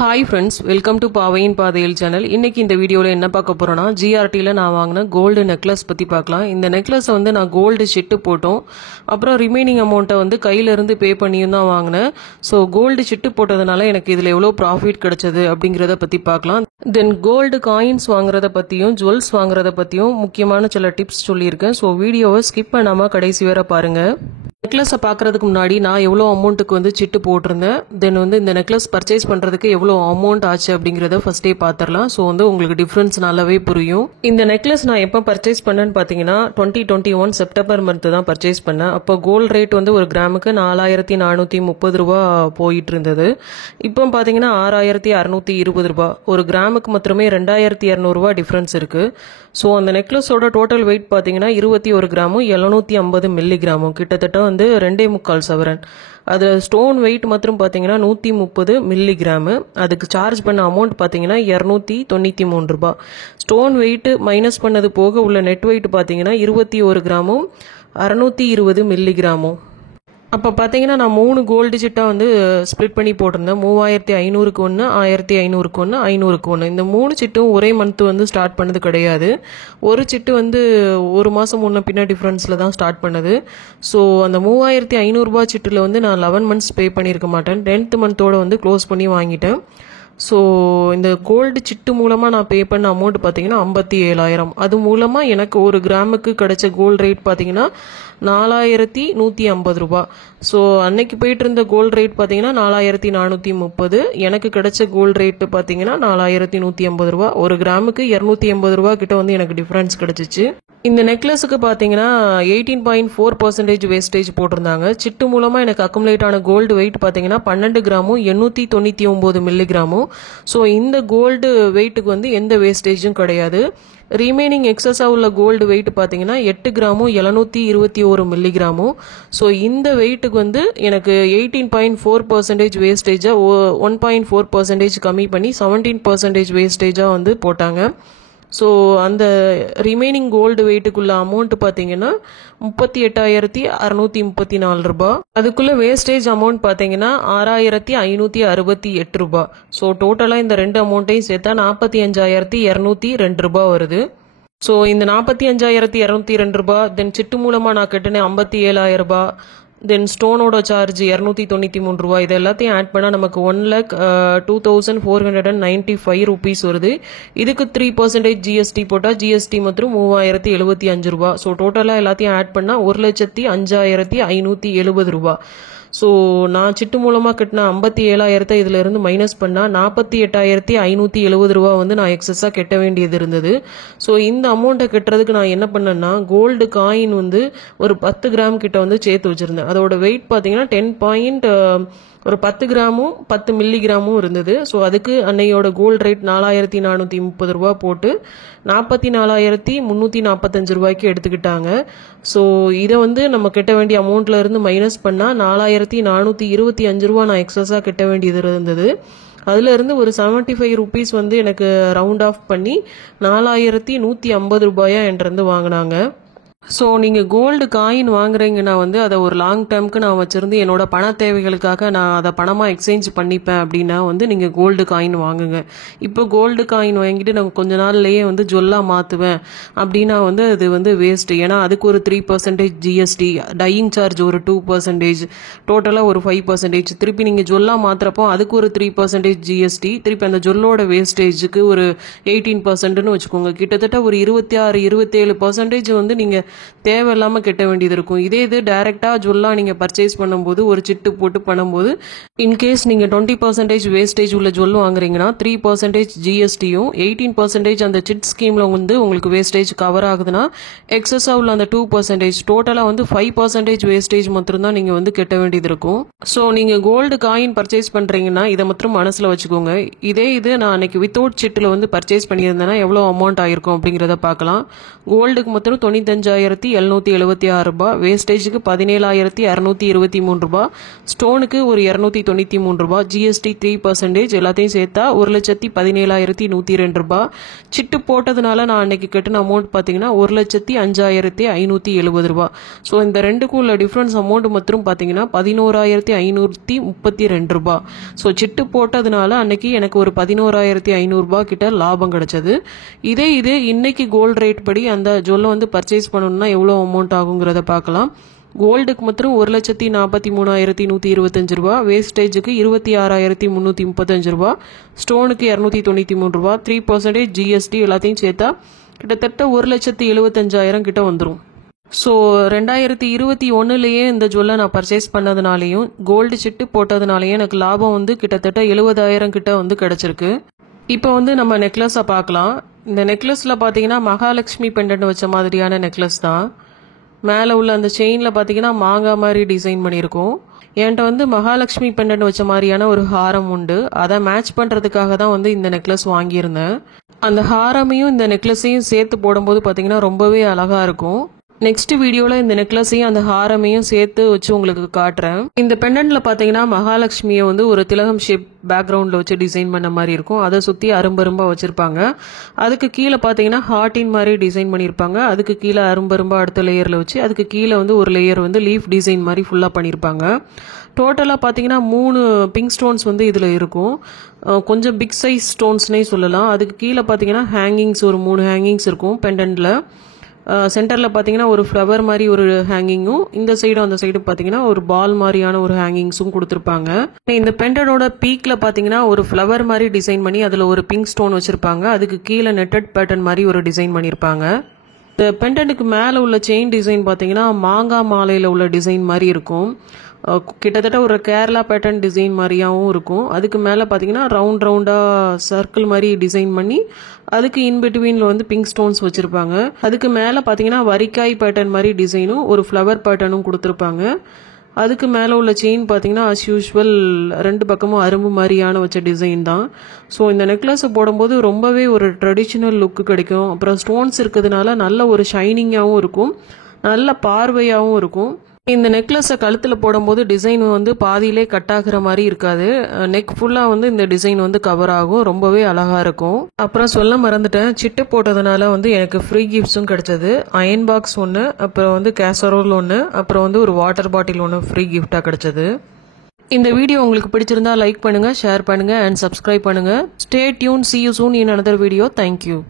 Hi friends, welcome to பாவையின் பாதையில் channel. இன்னைக்கு இந்த வீடியோவில் என்ன பார்க்க போகிறோன்னா, ஜிஆர்டியில் நான் வாங்கின கோல்டு நெக்லஸ் பற்றி பார்க்கலாம். இந்த நெக்லஸை வந்து நான் கோல்டு சிட்டு போட்டோம், அப்புறம் ரிமைனிங் அமௌண்ட்டை வந்து கையிலேருந்து பே பண்ணியும் தான் வாங்கினேன். ஸோ கோல்டு சிட்டு போட்டதுனால எனக்கு இதில் எவ்வளோ ப்ராஃபிட் கிடைச்சது அப்படிங்கிறத பற்றி பார்க்கலாம். தென் கோல்டு காயின்ஸ் வாங்குறத பற்றியும் ஜுவல்ஸ் வாங்குறத பற்றியும் முக்கியமான சில டிப்ஸ் சொல்லியிருக்கேன். ஸோ வீடியோவை ஸ்கிப் பண்ணாமல் கடைசி வரை பாருங்கள். நெக்லஸை பார்க்குறதுக்கு முன்னாடி நான் எவ்வளோ அமௌண்ட்டுக்கு வந்து சிட்டு போட்டிருந்தேன், தென் வந்து இந்த நெக்லஸ் பர்ச்சேஸ் பண்ணுறதுக்கு எவ்வளோ அமௌண்ட் ஆச்சு அப்படிங்கிறத ஃபர்ஸ்டே பார்த்துடலாம். ஸோ வந்து உங்களுக்கு டிஃப்ரென்ஸ் நல்லாவே புரியும். இந்த நெக்லஸ் நான் எப்போ பர்ச்சேஸ் பண்ணேன்னு பார்த்தீங்கன்னா 2021 செப்டம்பர் மந்த் தான் பர்ச்சேஸ் பண்ணேன். அப்போ கோல்டு ரேட் வந்து ஒரு கிராமுக்கு 4430 ரூபா போயிட்டு இருந்தது. இப்போ பார்த்தீங்கன்னா 6620 ரூபா. ஒரு கிராமுக்கு மாத்திரமே 2200 ரூபா டிஃப்ரென்ஸ் இருக்குது. ஸோ அந்த நெக்லஸோட டோட்டல் வெயிட் பார்த்தீங்கன்னா 21 கிராமும் 750 மில்லிகிராமும், கிட்டத்தட்ட வந்து 2.25 சவரன். அது ஸ்டோன் வெயிட் மாத்திரம் பார்த்தீங்கன்னா 130 மில்லிகிராமு. அதுக்கு சார்ஜ் பண்ண அமௌண்ட் பார்த்தீங்கன்னா 293 ரூபா. ஸ்டோன் வெயிட் மைனஸ் பண்ணது போக உள்ள நெட் வெயிட் பார்த்தீங்கன்னா 21 கிராமும் 620 மில்லிகிராமும். அப்போ பார்த்தீங்கன்னா நான் 3 கோல்டு சிட்டாக வந்து ஸ்ப்ளிட் பண்ணி போட்டிருந்தேன். 3500க்கு ஒன்று, 1500க்கு ஒன்று, 500க்கு ஒன்று. இந்த 3 சிட்டும் ஒரே மந்த் வந்து ஸ்டார்ட் பண்ணது கிடையாது. ஒரு சிட்டு வந்து ஒரு மாதம் முன்ன பின்ன டிஃப்ரென்ஸில் தான் ஸ்டார்ட் பண்ணது. ஸோ அந்த 3500 ரூபா சிட்டில் வந்து நான் 11 மந்த்ஸ் பே பண்ணியிருக்க மாட்டேன். 10th மந்தோட வந்து க்ளோஸ் பண்ணி வாங்கிட்டேன். ஸோ இந்த கோல்டு சிட்டு மூலமாக நான் பே பண்ண அமௌண்ட் பார்த்தீங்கன்னா 57,000. அது மூலமாக எனக்கு ஒரு கிராமுக்கு கிடைச்ச கோல்டு ரேட் பார்த்தீங்கன்னா 4150 ரூபா. ஸோ அன்னைக்கு போயிட்டு இருந்த கோல்டு ரேட் பார்த்தீங்கன்னா 4430. எனக்கு கிடைச்ச கோல்டு ரேட்டு பார்த்தீங்கன்னா 4150 ரூபா. ஒரு கிராமுக்கு 280 ரூபா கிட்ட வந்து எனக்கு டிஃப்ரென்ஸ் கிடைச்சிச்சு. இந்த நெக்லஸுக்கு பார்த்தீங்கன்னா 18.4% வேஸ்டேஜ் போட்டிருந்தாங்க. சிட்டு மூலமாக எனக்கு அக்குமுலேட் ஆன கோல்டு வெயிட் பார்த்தீங்கன்னா 12 கிராமும் 899 மில்லிகிராமும். ஸோ இந்த கோல்டு வெயிட்டுக்கு வந்து எந்த வேஸ்டேஜும் கிடையாது. ரிமைனிங் எக்ஸஸாக உள்ள கோல்டு வெயிட் பார்த்தீங்கன்னா 8 கிராமும் 721 மில்லிகிராமும். ஸோ இந்த வெயிட்டுக்கு வந்து எனக்கு 18.4% வேஸ்டேஜாக 1.4% கம்மி பண்ணி 17% வேஸ்டேஜாக வந்து போட்டாங்க. ஸோ அந்த ரிமைனிங் கோல்டு வெயிட்டுக்குள்ள அமௌண்ட் பார்த்தீங்கன்னா 38,634 ரூபா. அதுக்குள்ள வேஸ்டேஜ் அமௌண்ட் பார்த்தீங்கன்னா 6,568 ரூபா. ஸோ டோட்டலாக இந்த ரெண்டு அமௌண்ட்டையும் சேர்த்தா 45,202 ரூபா வருது. ஸோ இந்த 45,202 ரூபா, தென் சிட்டு மூலமாக நான் கட்டினேன் 57,000 ரூபா, தென் ஸ்டோனோட சார்ஜ் 293 ரூபா. இது எல்லாத்தையும் ஆட் பண்ணால் நமக்கு 1,02,495 ருபீஸ் வருது. இதுக்கு 3% ஜிஎஸ்டி போட்டால் ஜிஎஸ்டி மற்றும் 3,075 ரூபா. ஸோ டோட்டலாக எல்லாத்தையும் ஆட் பண்ணால் 1,05,570 ரூபா. ஸோ நான் சிட்டு மூலமாக கட்டின 57,000 இதில் இருந்து மைனஸ் பண்ணால் 48,570 ரூபா வந்து நான் எக்ஸஸாக கட்ட வேண்டியது இருந்தது. ஸோ இந்த அமௌண்ட்டை கட்டுறதுக்கு நான் என்ன பண்ணேன்னா, கோல்டு காயின் வந்து ஒரு 10 கிராம் கிட்ட வந்து சேர்த்து வச்சுருந்தேன். அதோட வெயிட் பார்த்தீங்கன்னா 10 கிராமும் 10 மில்லிகிராமும் இருந்தது. ஸோ அதுக்கு அன்னையோட கோல்டு ரேட் 4,430 ரூபா போட்டு 44,345 ரூபாய்க்கு எடுத்துக்கிட்டாங்க. ஸோ இதை வந்து நம்ம கட்ட வேண்டிய அமௌண்ட்ல இருந்து மைனஸ் பண்ணால் 4,425 ரூபா நான் எக்ஸஸாக கட்ட வேண்டியது இருந்தது. அதுல இருந்து ஒரு 75 ருபீஸ் வந்து எனக்கு ரவுண்ட் ஆஃப் பண்ணி 4,150 ரூபாயா என்கிட்ட வாங்கினாங்க. ஸோ நீங்கள் கோல்டு காயின் வாங்குறீங்கன்னா வந்து அதை ஒரு லாங் டேர்முக்கு நான் வச்சுருந்து என்னோட பண தேவைகளுக்காக நான் அதை பணமாக எக்ஸ்சேஞ்ச் பண்ணிப்பேன் அப்படின்னா வந்து நீங்கள் கோல்டு காயின் வாங்குங்க. இப்போ கோல்டு காயின் வாங்கிட்டு நான் கொஞ்ச நாள்லேயே வந்து ஜுவல்லாக மாற்றுவேன் அப்படின்னா வந்து அது வந்து வேஸ்ட்டு. ஏன்னா அதுக்கு ஒரு 3% ஜிஎஸ்டி, டையிங் சார்ஜ் ஒரு 2%, டோட்டலாக ஒரு 5%. திருப்பி நீங்கள் ஜுவல்லாக மாற்றுறப்போ அதுக்கு ஒரு 3% ஜிஎஸ்டி, திருப்பி அந்த ஜுவல்லோட வேஸ்டேஜுக்கு ஒரு 18%ன்னு வச்சுக்கோங்க. கிட்டத்தட்ட ஒரு 26-27% வந்து நீங்கள் தேவையில்லாமல் கட்ட வேண்டியது இருக்கும். இதே இது டைரக்டா ஜுவல்லா நீங்க பர்ச்சேஸ் பண்ணும்போது ஒரு சிட்டு போட்டு பண்ணும்போது இன்கேஸ் நீங்க 20% வேஸ்டேஜ் உள்ள ஜுவல் வாங்குறீங்கன்னா 3% ஜிஎஸ்டியும் 18% அந்த சிட் ஸ்கீம்ல வந்து உங்களுக்கு வேஸ்டேஜ் கவர் ஆகுதுன்னா எக்ஸஸா உள்ள அந்த 2% டோட்டலா வந்து 5% வேஸ்டேஜ் மட்டும் தான் நீங்க வந்து கட்ட வேண்டியது இருக்கும். ஸோ நீங்க கோல்டு காயின் பர்ச்சேஸ் பண்றீங்கன்னா இதை மட்டும் மனசுல வச்சுக்கோங்க. இதே இது நான் அன்னைக்கு வித்தவுட் சிட்டில் வந்து பர்ச்சேஸ் பண்ணியிருந்தேன்னா எவ்வளோ அமௌண்ட் ஆயிருக்கும் அப்படிங்கிறத பார்க்கலாம். கோல்டுக்கு மட்டும் 95,000 15,776 ரூபாய், வேஸ்டேஜுக்கு 17,623 ரூபாய், ஸ்டோனுக்கு ஒரு 293 ரூபாய், ஜிஎஸ்டி 3% எல்லாத்தையும் சேர்த்தா 1,17,102 ரூபாய். சிட்டு போட்டதுனால நான் அன்னைக்கு கட்டின அமௌண்ட் பார்த்தீங்கன்னா 1,05,570 ரூபாய். ஸோ இந்த ரெண்டுக்கும் உள்ள டிஃப்ரென்ஸ் அமௌண்ட் மட்டும் பார்த்தீங்கன்னா 11,532 ரூபாய். ஸோ சிட்டு போட்டதுனால அன்னைக்கு எனக்கு ஒரு 11,500 ரூபாய் கிட்ட லாபம் கிடைச்சது. இதே இன்னைக்கு கோல்டு ரேட் படி அந்த ஜுவல்லை வந்து பர்ச்சேஸ் பண்ணணும்னா எவ்வளோ அமௌண்ட் ஆகுங்கிறத பார்க்கலாம். கோல்டுக்கு மட்டும் 1,43,125 ரூபா, வேஸ்டேஜுக்கு 26,335 ரூபா, ஸ்டோனுக்கு 293 ரூபா, 3% ஜிஎஸ்டி எல்லாத்தையும் சேர்த்தா கிட்டத்தட்ட 1,75,000 கிட்ட வந்துடும். ஸோ 2021 இந்த ஜுவல்லை நான் பர்ச்சேஸ் பண்ணதுனாலையும் கோல்டு சிட்டு போட்டதுனாலையும் எனக்கு லாபம் வந்து கிட்டத்தட்ட 70,000 கிட்ட வந்து கிடைச்சிருக்கு. இப்போ வந்து நம்ம நெக்லஸை பார்க்கலாம். இந்த நெக்லஸில் பார்த்தீங்கன்னா மகாலட்சுமி பெண்டன்ட் வச்ச மாதிரியான நெக்லஸ் தான். மேலே உள்ள அந்த செயினில் பார்த்தீங்கன்னா மாங்காய் மாதிரி டிசைன் பண்ணியிருக்கோம். என்கிட்ட வந்து மகாலட்சுமி பெண்டன்ட் வச்ச மாதிரியான ஒரு ஹாரம் உண்டு. அதை மேட்ச் பண்ணுறதுக்காக தான் வந்து இந்த நெக்லஸ் வாங்கியிருந்தேன். அந்த ஹாரமையும் இந்த நெக்லஸையும் சேர்த்து போடும்போது பார்த்தீங்கன்னா ரொம்பவே அழகாக இருக்கும். நெக்ஸ்ட் வீடியோவில் இந்த நெக்லஸையும் அந்த ஹாரமையும் சேர்த்து வச்சு உங்களுக்கு காட்டுறேன். இந்த பெண்டன்ட்ல பார்த்தீங்கன்னா மகாலட்சுமியை வந்து ஒரு திலகம் ஷேப் பேக்ரவுண்டில் வச்சு டிசைன் பண்ண மாதிரி இருக்கும். அதை சுற்றி அரும்பரும்பா வச்சுருப்பாங்க. அதுக்கு கீழே பார்த்தீங்கன்னா ஹார்ட்டின் மாதிரி டிசைன் பண்ணியிருப்பாங்க. அதுக்கு கீழே அரும்பரும்பா அடுத்த லேயரில் வச்சு அதுக்கு கீழே வந்து ஒரு லேயர் வந்து லீஃப் டிசைன் மாதிரி ஃபுல்லாக பண்ணியிருப்பாங்க. டோட்டலாக பார்த்தீங்கன்னா 3 பிங்க் ஸ்டோன்ஸ் வந்து இதில் இருக்கும். கொஞ்சம் பிக் சைஸ் ஸ்டோன்ஸ்னே சொல்லலாம். அதுக்கு கீழே பார்த்தீங்கன்னா ஹேங்கிங்ஸ் ஒரு 3 ஹேங்கிங்ஸ் இருக்கும் பெண்டன்ட்டில். சென்டரில் பார்த்தீங்கன்னா ஒரு ஃப்ளவர் மாதிரி ஒரு ஹேங்கிங்கும், இந்த சைடும் அந்த சைடும் பார்த்தீங்கன்னா ஒரு பால் மாதிரியான ஒரு ஹேங்கிங்ஸும் கொடுத்துருப்பாங்க. இந்த பெண்டனோட பீக்கில் பார்த்தீங்கன்னா ஒரு ஃப்ளவர் மாதிரி டிசைன் பண்ணி அதில் ஒரு பிங்க் ஸ்டோன் வச்சுருப்பாங்க. அதுக்கு கீழே நெட்டட் பேட்டர்ன் மாதிரி ஒரு டிசைன் பண்ணியிருப்பாங்க. இந்த பெண்டனுக்கு மேலே உள்ள செயின் டிசைன் பார்த்தீங்கன்னா மாங்காய் மாலையில் உள்ள டிசைன் மாதிரி இருக்கும். கிட்டத்தட்ட ஒரு கேரளா பேட்டர்ன் டிசைன் மாதிரியாகவும் இருக்கும். அதுக்கு மேலே பார்த்தீங்கன்னா ரவுண்டாக சர்க்கிள் மாதிரி டிசைன் பண்ணி அதுக்கு இன்பிட்வீனில் வந்து பிங்க் ஸ்டோன்ஸ் வச்சுருப்பாங்க. அதுக்கு மேலே பார்த்தீங்கன்னா வரிக்காய் பேட்டர்ன் மாதிரி டிசைனும் ஒரு ஃப்ளவர் பேட்டர்னும் கொடுத்துருப்பாங்க. அதுக்கு மேலே உள்ள செயின் பார்த்தீங்கன்னா அஸ் யூஷுவல் 2 பக்கமும் அரும்பு மாதிரியான வச்ச டிசைன் தான். ஸோ இந்த நெக்லஸை போடும்போது ரொம்பவே ஒரு ட்ரெடிஷ்னல் லுக்கு கிடைக்கும். அப்புறம் ஸ்டோன்ஸ் இருக்கிறதுனால நல்ல ஒரு ஷைனிங்காகவும் இருக்கும், நல்ல பார்வையாகவும் இருக்கும். இந்த நெக்லஸை கழுத்தில் போடும்போது டிசைன் வந்து பாதியிலே கட் ஆகுற மாதிரி இருக்காது. நெக் ஃபுல்லாக வந்து இந்த டிசைன் வந்து கவர் ஆகும். ரொம்பவே அழகாக இருக்கும். அப்புறம் சொல்ல மறந்துட்டேன், சிட்டு போட்டதுனால வந்து எனக்கு ஃப்ரீ கிஃப்ட்ஸும் கிடைச்சது. அயன் பாக்ஸ் ஒன்று, அப்புறம் வந்து கேசரோல் ஒன்று, அப்புறம் வந்து ஒரு வாட்டர் பாட்டில் ஒன்று ஃப்ரீ கிஃப்டாக கிடைச்சது. இந்த வீடியோ உங்களுக்கு பிடிச்சிருந்தா லைக் பண்ணுங்கள், ஷேர் பண்ணுங்கள் அண்ட் சப்ஸ்கிரைப் பண்ணுங்கள். Stay tune, see you soon in another video. Thank you.